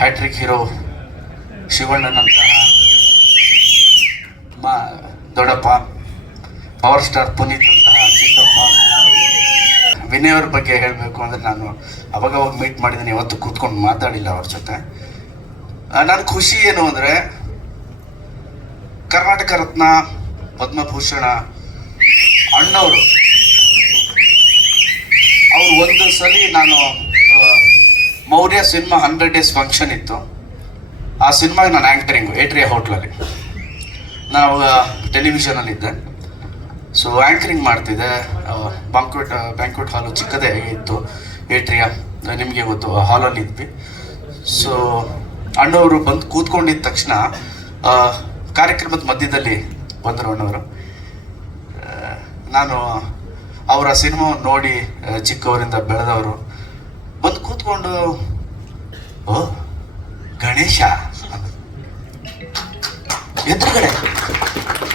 Hat trick hero ಶಿವಣ್ಣನಂತಹ ಮಾ ದೊಡ್ಡಪ್ಪ power star Puneeth ಅಂತಹ ಚಿಕ್ಕಪ್ಪ ವಿನಯ್ ಅವ್ರ ಬಗ್ಗೆ ಹೇಳಬೇಕು ಅಂದರೆ ನಾನು ಅವಾಗ ಅವಾಗ ಮೀಟ್ ಮಾಡಿದ್ದೀನಿ ಇವತ್ತು ಕೂತ್ಕೊಂಡು ಮಾತಾಡಿಲ್ಲ ಅವ್ರ ಜೊತೆ. ನನ್ನ ಖುಷಿ ಏನು ಅಂದರೆ ಕರ್ನಾಟಕ ರತ್ನ ಪದ್ಮಭೂಷಣ ಅಣ್ಣವರು. ಅವ್ರು ಒಂದು ಸಲ ನಾನು Maurya cinema hundred days function ಇತ್ತು. ಆ ಸಿನಿಮಾಗೆ ನಾನು ಆ್ಯಂಕರಿಂಗು ಏಟ್ರಿಯ ಹೋಟ್ಲಲ್ಲಿ ನಾವು ಟೆಲಿವಿಷನಲ್ಲಿ ಇದ್ದೆ ಸೊ ಆ್ಯಂಕರಿಂಗ್ ಮಾಡ್ತಿದ್ದೆ. ಬ್ಯಾಂಕ್ವೆಟ್ ಬ್ಯಾಂಕ್ವೆಟ್ ಹಾಲು ಚಿಕ್ಕದೇ ಇತ್ತು. ಏಟ್ರಿಯ, ನಿಮಗೆ ಗೊತ್ತು ಹಾಲಲ್ಲಿ ಇದ್ವಿ. ಸೊ ಅಣ್ಣವರು ಬಂದು ಕೂತ್ಕೊಂಡಿದ್ದ ತಕ್ಷಣ ಕಾರ್ಯಕ್ರಮದ ಮಧ್ಯದಲ್ಲಿ ಬಂದರು ಅಣ್ಣವರು. ನಾನು ಅವರ ಸಿನಿಮಾವನ್ನು ನೋಡಿ ಚಿಕ್ಕವರಿಂದ ಬೆಳೆದವರು. ಕೂತ್ಕೊಂಡು ಓ ಗಣೇಶ. ಎದುರುಗಡೆ.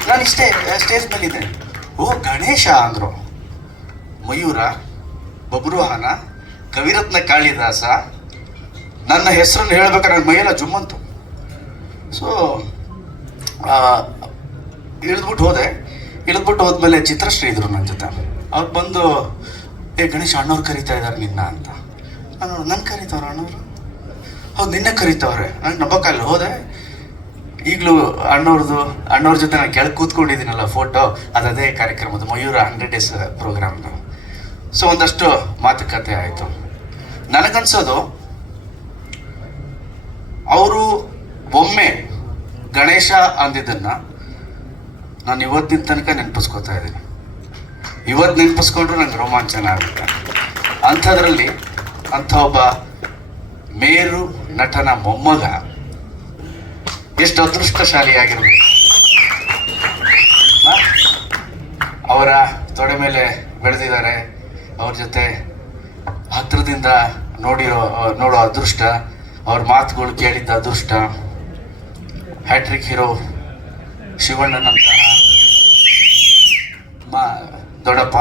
ನಾನು ಇಷ್ಟೇ ಸ್ಟೇಜ್ ಮೇಲಿದ್ದೆ ಓ, ಗಣೇಶ ಅಂದರು. ಮಯೂರ ಬಬ್ರುವಾಹನ ಕವಿರತ್ನ ಕಾಳಿದಾಸ, ನನ್ನ ಹೆಸರನ್ನು ಹೇಳ್ಬೇಕಾದ್ರೆ ನನ್ನ ಮೈಯೆಲ್ಲ ಜುಮ್ಮಂತು. ಸೊ ಇಳಿದ್ಬಿಟ್ಟು ಹೋದೆ. ಇಳಿದ್ಬಿಟ್ಟು ಹೋದ್ಮೇಲೆ ಚಿತ್ರಶ್ರೀ ಇದ್ರು ನನ್ನ ಜೊತೆ. ಅವ್ರು ಬಂದು, ಏ, ಗಣೇಶ ಅಣ್ಣವ್ರು ಕರಿತಾ ಇದ್ದಾರೆ ನಿನ್ನ ಅಂತ. ನಾನು ನನ್ನ ಕರೀತಾವ್ರ ಅಣ್ಣವ್ರು? ಹೌದು, ನಿನ್ನೆ ಕರೀತಾವ್ರೆ. ನಂಗೆ ನಂಬಕ್ಕಲ್ಲ ಹೋದೆ ಈಗಲೂ ಅಣ್ಣವ್ರದ್ದು ಅಣ್ಣವ್ರ ಜೊತೆ ನಾನು ಕೆಳಗೆ ಕೂತ್ಕೊಂಡಿದ್ದೀನಲ್ಲ ಫೋಟೋ ಅದು ಕಾರ್ಯಕ್ರಮದ ಮಯೂರ ಹಂಡ್ರೆಡ್ ಡೇಸ್ ಪ್ರೋಗ್ರಾಮ್ದು ಸೊ ಒಂದಷ್ಟು ಮಾತುಕತೆ ಆಯಿತು. ನನಗನ್ಸೋದು, ಅವರು ಒಮ್ಮೆ ಗಣೇಶ ಅಂದಿದ್ದನ್ನ ನಾನು ಇವತ್ತಿನ ತನಕ ನೆನಪಿಸ್ಕೊತಾ ಇದ್ದೀನಿ. ಇವತ್ತು ನೆನಪಿಸ್ಕೊಂಡ್ರು ನಂಗೆ ರೋಮಾಂಚನ ಆಗುತ್ತೆ. ಅಂಥದ್ರಲ್ಲಿ ಅಂಥ ಒಬ್ಬ ಮೇರು ನಟನ ಮೊಮ್ಮಗ ಎಷ್ಟು ಅದೃಷ್ಟಶಾಲಿಯಾಗಿರಬೇಕು? ಅವರ ತೊಡೆ ಮೇಲೆ ಬೆಳೆದಿದ್ದಾರೆ. ಅವ್ರ ಜೊತೆ ಹತ್ರದಿಂದ ನೋಡಿರೋ, ನೋಡೋ ಅದೃಷ್ಟ, ಅವ್ರ ಮಾತುಗಳು ಕೇಳಿದ್ದ ಅದೃಷ್ಟ. ಹ್ಯಾಟ್ರಿಕ್ ಹೀರೋ ಶಿವಣ್ಣನಂತಹ ಮಾ, ದೊಡ್ಡಪ್ಪ,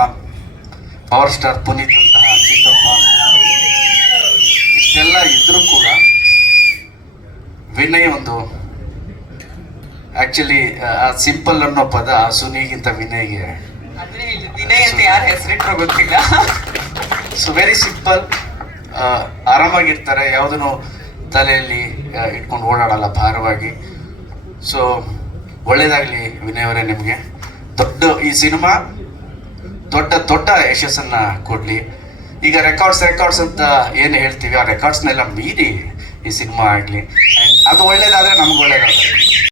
ಪವರ್ ಸ್ಟಾರ್ ಪುನೀತ್ ಅಂತಹ ಚಿಕ್ಕಪ್ಪ. ಇಷ್ಟೆಲ್ಲ ಇದ್ರೂ ಕೂಡ ವಿನಯ ಒಂದು ಆಕ್ಚುಲಿ ಆ ಸಿಂಪಲ್ ಅನ್ನೋ ಪದ ಸುನಿಗಿಂತ ವಿನಯ್ಗೆ ವಿನಯ್ ಅಂತ ಯಾರ ಹೆಸರಿಟ್ರೋ ಗೊತ್ತಿಲ್ಲ. ಸೊ ವೆರಿ ಸಿಂಪಲ್ ಆರಾಮಾಗಿರ್ತಾರೆ. ಯಾವುದನ್ನು ತಲೆಯಲ್ಲಿ ಇಟ್ಕೊಂಡು ಓಡಾಡಲ್ಲ ಭಾರವಾಗಿ. ಸೊ ಒಳ್ಳೇದಾಗಲಿ ವಿನಯ್ ಅವರೇ ನಿಮಗೆ. ದೊಡ್ಡ ಈ ಸಿನಿಮಾ ದೊಡ್ಡ ದೊಡ್ಡ ಯಶಸ್ಸನ್ನ ಕೊಡಲಿ. ಈಗ ರೆಕಾರ್ಡ್ಸ್ ರೆಕಾರ್ಡ್ಸ್ ಅಂತ ಏನು ಹೇಳ್ತೀವಿ? ಆ ರೆಕಾರ್ಡ್ಸ್ನೆಲ್ಲ ಮೀರಿ ಈ ಸಿನಿಮಾ ಆಗಲಿ. ಅದು ಒಳ್ಳೇದಾದರೆ ನಮ್ಗೆ ಒಳ್ಳೇದಾಗುತ್ತೆ